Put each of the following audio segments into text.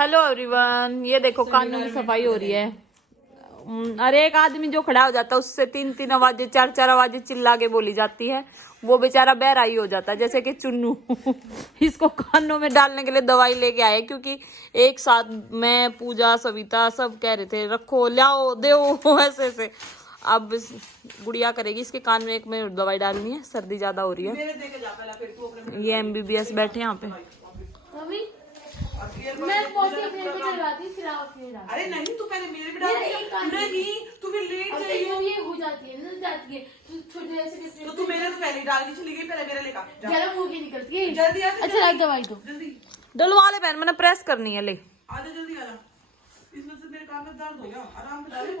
Hello everyone, ये देखो कानों की सफाई हो रही है। अरे एक आदमी जो खड़ा हो जाता है उससे तीन तीन आवाजें चार चार आवाजें चिल्ला के बोली जाती है, वो बेचारा बहराई हो जाता है। जैसे कि चुन्नू इसको कानों में डालने के लिए दवाई लेके आए, क्योंकि एक साथ मैं, पूजा, सविता सब कह रहे थे रखो, लाओ, दो ऐसे ऐसे। अब गुड़िया करेगी इसके कान में, एक में दवाई डालनी है, सर्दी ज्यादा हो रही है। ये MBBS बैठे यहाँ पे। मैं अरे नहीं, तू पहले मेरे पे डाल। नहीं, तू फिर लेट जाइए। ये हो जाती है ना, जाती है तो तू मेरे तो पहले डाल के चली गई। पहले मेरा लेकर गरम हो के निकलती है जल्दी। अच्छा रख दवाई दो जल्दी, डलवा ले बहन, मैंने प्रेस करनी है। ले आजा जल्दी आजा। इसमें से मेरे कान में दर्द हो गया। आराम से डाले।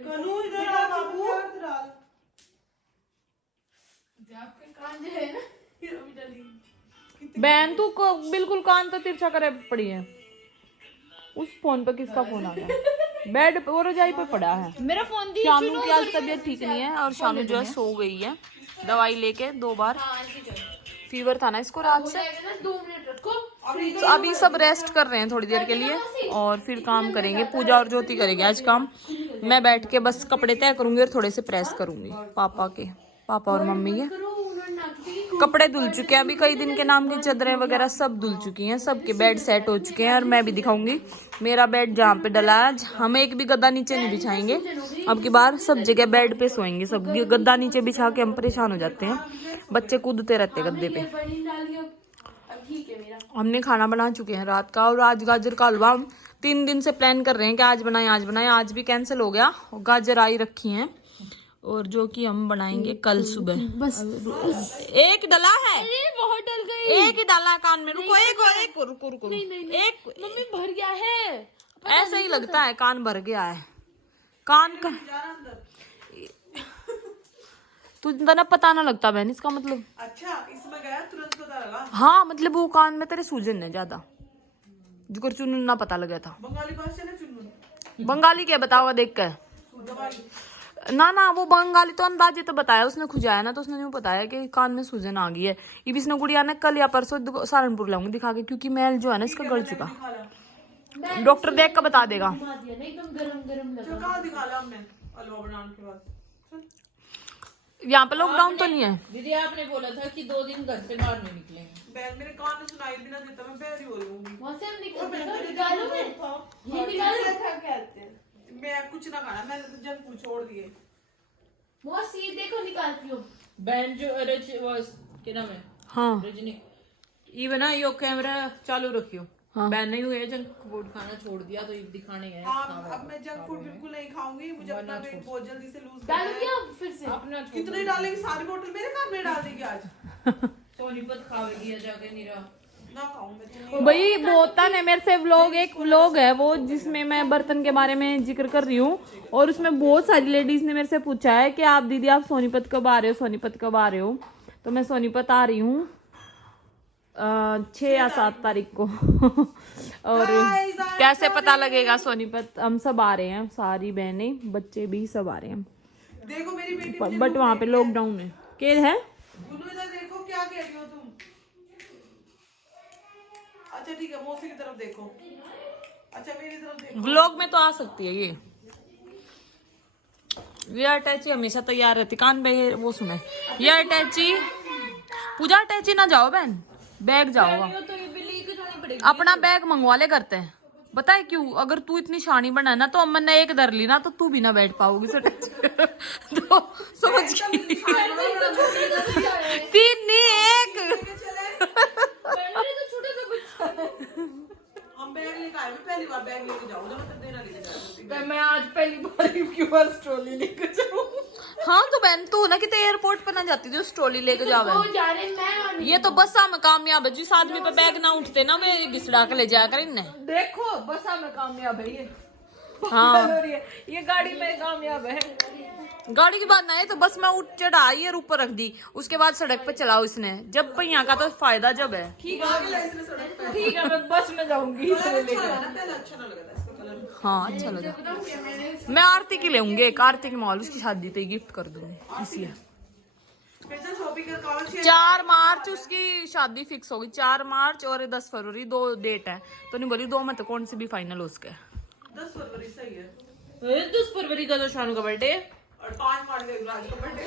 कनू इधर आ बाबू। आपके कान जो है ना, फिर अभी जल्दी बहन तू को बिल्कुल कान तो तिरछा करे पड़ी है। उस फोन पे किसका फोन आ गया? बेड पे और रजाई पे पड़ा है मेरा फोन। शानू की आज तबीयत ठीक नहीं है और शानू जो है सो गई है दवाई लेके 2 बार। फीवर था ना इसको रात से। तो अभी सब रेस्ट कर रहे हैं थोड़ी देर के लिए और फिर काम करेंगे। पूजा और ज्योति करेंगे आज काम। मैं बैठ के बस कपड़े तय करूंगी और थोड़े से प्रेस करूंगी पापा और मम्मी के। कपड़े धुल चुके हैं, अभी कई दिन के नाम की चादरें वगैरह सब धुल चुकी हैं, सबके बेड सेट हो चुके हैं। और मैं भी दिखाऊंगी मेरा बेड जहाँ पे डला है। हम एक भी गद्दा नीचे नहीं बिछाएंगे अब की बार, सब जगह बेड पे सोएंगे। सब गद्दा नीचे बिछा के हम परेशान हो जाते हैं, बच्चे कूदते रहते गद्दे पे। हमने खाना बना चुके हैं रात का, और आज गाजर का हलवा 3 दिन से प्लान कर रहे हैं कि आज बनाए। आज भी कैंसिल हो गया। गाजर आई रखी हैं और जो कि हम बनाएंगे कल सुबह। बस एक डला है। अरे बहुत डल गई। एक ही डाला है कान में। रुको रुको। नहीं। एक मम्मी भर गया है। ऐसा ही लगता है कान भर गया है। कान का तुझे ना पता ना लगता बहन इसका मतलब। अच्छा इसमें गया तुरंत पता लगा। हाँ मतलब वो कान में तेरे सूजन है ज्यादा, जो चुनू ना पता लगा था। बंगाली भाषा ना चुनू। बंगाली क्या बताओगा देख कर। ना वो बंगाली तो अंदाजे तो बताया उसने, खुजाया ना तो उसने यूँ बताया कि कान में सूजन आ गई है। ये इसने गुड़िया ने कल या परसों सहारनपुर लाऊंगी दिखा के, क्योंकि मैल जो है ना इसका गल चुका। डॉक्टर देख कर बता देगा। यहाँ पे लॉकडाउन तो नहीं है दीदी। आपने बोला था कि 2 दिन घर से बाहर नहीं निकलेंगे। मेरे कान में सुनाई भी ना देता, मैं बहरी हो रही हूँ। मैं कुछ ना खाना, मैंने तो जंक फूड छोड़ दिए। देखो निकालती हूँ बहन जो क्या नाम है। हाँ रजनी ये बना, यो कैमरा चालू रखियो। हाँ। बहन ने हुए जंक फूड खाना छोड़ दिया तो ये दिखाने है। अब मैं जंक फूड बिल्कुल नहीं खाऊंगी। मुझे अपना वेट बहुत जल्दी से लूज करना है। फिर से अपना कितने डालेंगे? सारी बोतल मेरे कान में डाल देगी आज। सोनीपत खावेगी जाके नीरा ना खाऊं भाई। बोतन है मेरे से एक व्लॉग है वो, जिसमें मैं बर्तन के बारे में जिक्र कर रही हूँ। और उसमें बहुत सारी लेडीज ने मेरे से पूछा है कि आप दीदी आप सोनीपत कब आ रहे हो। तो मैं सोनीपत आ रही हूँ 6 या 7 तारीख को। और कैसे पता लगेगा सोनीपत? हम सब आ रहे हैं, सारी बहनें बच्चे भी सब आ रहे हैं। देखो मेरी बेटी बट वहाँ पे लॉकडाउन है। क्या है? इधर देखो क्या कह रही हो तुम। अच्छा ठीक है, मौसी की तरफ देखो। अच्छा मेरी तरफ देखो। व्लॉग में तो आ सकती है ये अटैची हमेशा तैयार रहती कान पे। वो सुने ये अटैची। पूजा अटैची ना जाओ बहन, बैग जाओगा। अपना बैग मंगवा ले करते हैं। बताए क्यों? अगर तू इतनी शानी बना ना तो अम्मन ने एक धर ली ना तो तू भी ना बैठ पाओगी। तो समझ गई। 3 नहीं 1। हम बैग लेकर आए, पहली बार बैग लेके जाऊंगा, मतलब देना लेके जाऊंगा। मैं आज पहली बार क्यूआर ट्रॉली लेकर जाऊँ। हाँ तो बहन तू ना कितने एयरपोर्ट पर ना जाती थी ट्रॉली लेके जावे। ये तो बसा में कामयाब है। जिस आदमी पे बैग ना उठते ना वे घिसड़ा के ले जाया कर इन्हें। देखो बसा में कामयाब है ये। हाँ ये गाड़ी में कामयाब है। गाड़ी की बात ना है तो बस में उठ चढ़ाई और ऊपर रख दी, उसके बाद सड़क पे चलाओ इसने। जब पहिया का तो फायदा जब है। ठीक है मैं बस में जाऊंगी। हाँ अच्छा लगा। मैं आरती की लेऊंगी एक। आरती के मॉल उसकी शादी पे गिफ्ट कर दूंगी इसलिए। फिर से शॉपिंग कर कॉल 4 मार्च उसकी शादी फिक्स होगी, 4 मार्च और 10 फरवरी 2 डेट है। तो नहीं बोली 2 में तो कौन सी भी फाइनल हो उसके। 10 फरवरी सही है। 10 फरवरी का तो शानू का बर्थडे और 5 मार्च का युवराज का बर्थडे।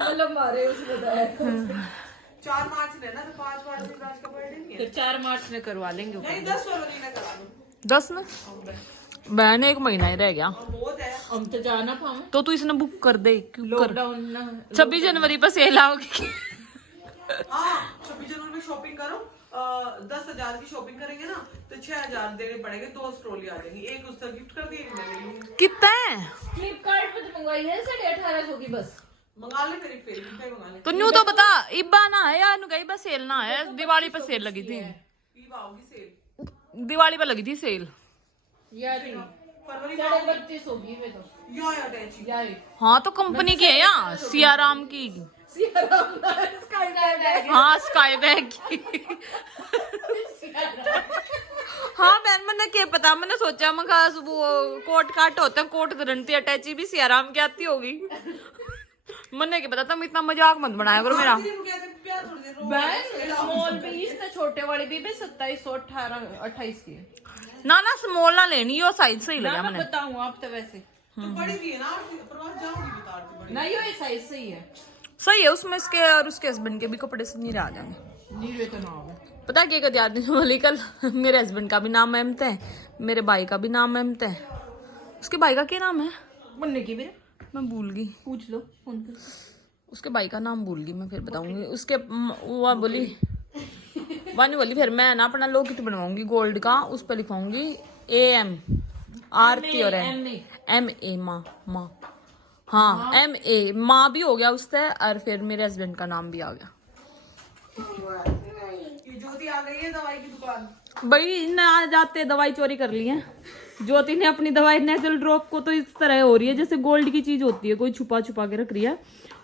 मतलब मारे उसने बताया 4 मार्च ने ना, तो 5 मार्च को युवराज का बर्थडे नहीं है। फिर 4 मार्च में करवा लेंगे। नहीं 10 फरवरी में करा लो। 10 में बहन 1 महीना ही रह गया। बहुत है। हम तो जाना पाऊँ तो तू इसने बुक कर दे, क्यों कर। लॉकडाउन ना 26 जनवरी पर सेल आओगी। हाँ 26 जनवरी में शॉपिंग करो। 10,000 की शॉपिंग करेंगे ना तो 6,000 देने पड़ेंगे। 2 स्ट्रोली आ जाएंगी, एक उसका गिफ्ट कर दी, एक मैंने ली। कितना है? फ्लिपकार्ट पे तो मंगवाई है 1850 की बस। मंगा ले मेरी फेवरेट पे मंगा ले। तो न्यू तो बता, इब्बा ना है यार, नु कहीं बस सेल ना है। दिवाली पर सेल लगी थी, ईब आओगी सेल। दिवाली पर लगी थी सेल। यार फरवरी 32.5 होगी वे तो। यो यार टैची। यार हाँ तो कंपनी की है यार, सियाराम की। स्काई बैग हाँ स्काई बैग की। हाँ बहन मैंने क्या पता, मैंने सोचा मैं वो कोट काट होते हैं, कोट गारंटी अटैची भी सियाराम की आती होगी। मैंने क्या पता था, इतना मजाक मत बनाया करो मेरा। बैग स्मॉल भी इससे छोटे वाली भी 27, 18, 28 की है। ना ना स्मॉल ना लेनी, यो साइज सही लगा मैं मैंने। बताऊँ आप तो वैसे तो बड़ी भी है ना, प्रवास जाऊंगी बता रही बड़ी। नहीं ये साइज सही है। सही है, उसमें इसके और उसके हस्बैंड के भी कपड़े से नहीं रह जाएंगे। नीरे तो ना हो। पता क्या कहते याद नहीं वाली, कल मेरे हस्बैंड का भी नाम अहमद है, मेरे भाई का भी नाम अहमद है। उसके भाई का क्या नाम है बनने की भी मैं भूल गई, पूछ लो फोन कर। उसके भाई का नाम भूल गई मैं, फिर बताऊंगी। उसके वो बोली वानी बोली फिर मैं ना अपना लॉकेट बनवाऊंगी गोल्ड का, उस पर लिखाऊंगी AM आरती और MA माँ। हाँ MA माँ भी हो गया उससे, और फिर मेरे हस्बैंड का नाम भी आ गया। ये ज्योति आ गई है दवाई की दुकान। भाई न आ जाते दवाई चोरी कर ली है ज्योति ने अपनी दवाई नेचुरल ड्रॉप को, तो इस तरह हो रही है जैसे गोल्ड की चीज होती है, कोई छुपा छुपा के रख रही है।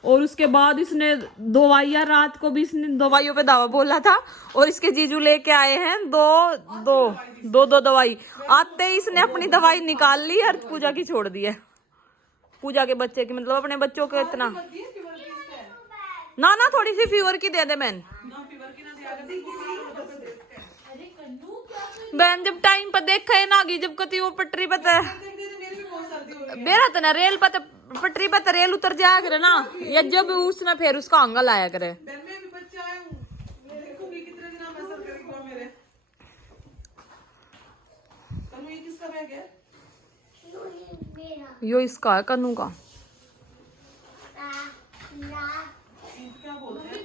और उसके बाद इसने दवाइयाँ, रात को भी इसने दवाइयों पे दावा बोला था, और इसके जीजू लेके आए हैं दो दवाई। आते ही इसने अपनी दवाई निकाल ली और पूजा की छोड़ दी है। पूजा के बच्चे की, मतलब अपने बच्चों को इतना ना थोड़ी सी फीवर की दे दे बहन। बहन जब टाइम पर देखा है ना कि जब कति वो पटरी पर बेरा तो ना रेल पर पटरी पर रेल उतर जाया करे ना, या जब उसने फिर उसका अंगल आया करे। यो इसका है कन्नू का,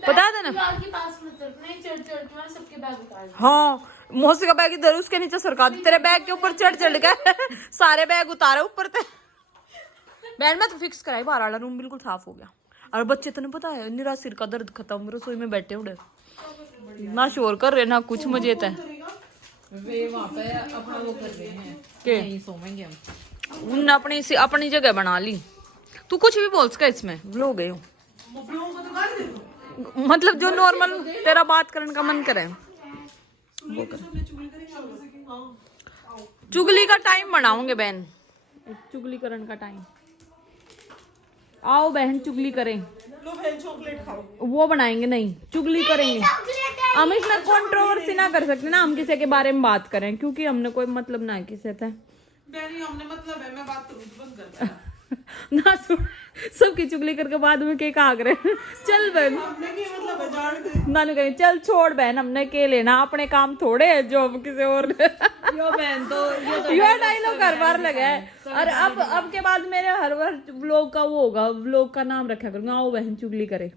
बता देना। हाँ मौसी का बैग इधर उसके नीचे सरका दे, तेरे बैग के ऊपर चढ़ के सारे बैग उतारे ऊपर थे। बहन मैं तो फिक्स कराई, बाहर वाला रूम बिल्कुल साफ हो गया। और बच्चे तो नहीं पता है, निरा सिर का दर्द खत्म, रसोई में बैठे उड़े ना शोर कर रहे ना कुछ, मजे थे। वे वहाँ पे अपना वो कर रहे हैं के यहीं सोएंगे हम। उन अपनी जगह बना ली। तू कुछ भी बोल सका इसमें, व्लॉग गए हो मतलब जो नॉर्मल तेरा बात करने का मन करे वो कर। चुगली का टाइम बनाऊंगे बहन, चुगली करने का टाइम। आओ बहन चुगली करें, लो बहन चॉकलेट खाओ। वो बनाएंगे नहीं, चुगली करेंगे। हम इसमें कंट्रोवर्सी ना कर सकते ना, हम किसी के बारे में बात करें, क्योंकि हमने कोई मतलब ना है किसी से। बहनी हमने मतलब है, मैं बात करूँ बंद कर दे। ना सुन, सबकी चुगली करके बाद में के कहा करे चल बहन, हमने क्या मतलब है जान दे। नानू कहे चल छोड़ बहन, हमने के लेना, अपने काम थोड़े है जो अब किसी और यो बहन तो यो डायलॉग हर बार लगा है। और अब के बाद मेरे हर बार व्लॉग का वो होगा, व्लॉग का नाम रखा करूंगा आओ बहन चुगली करे।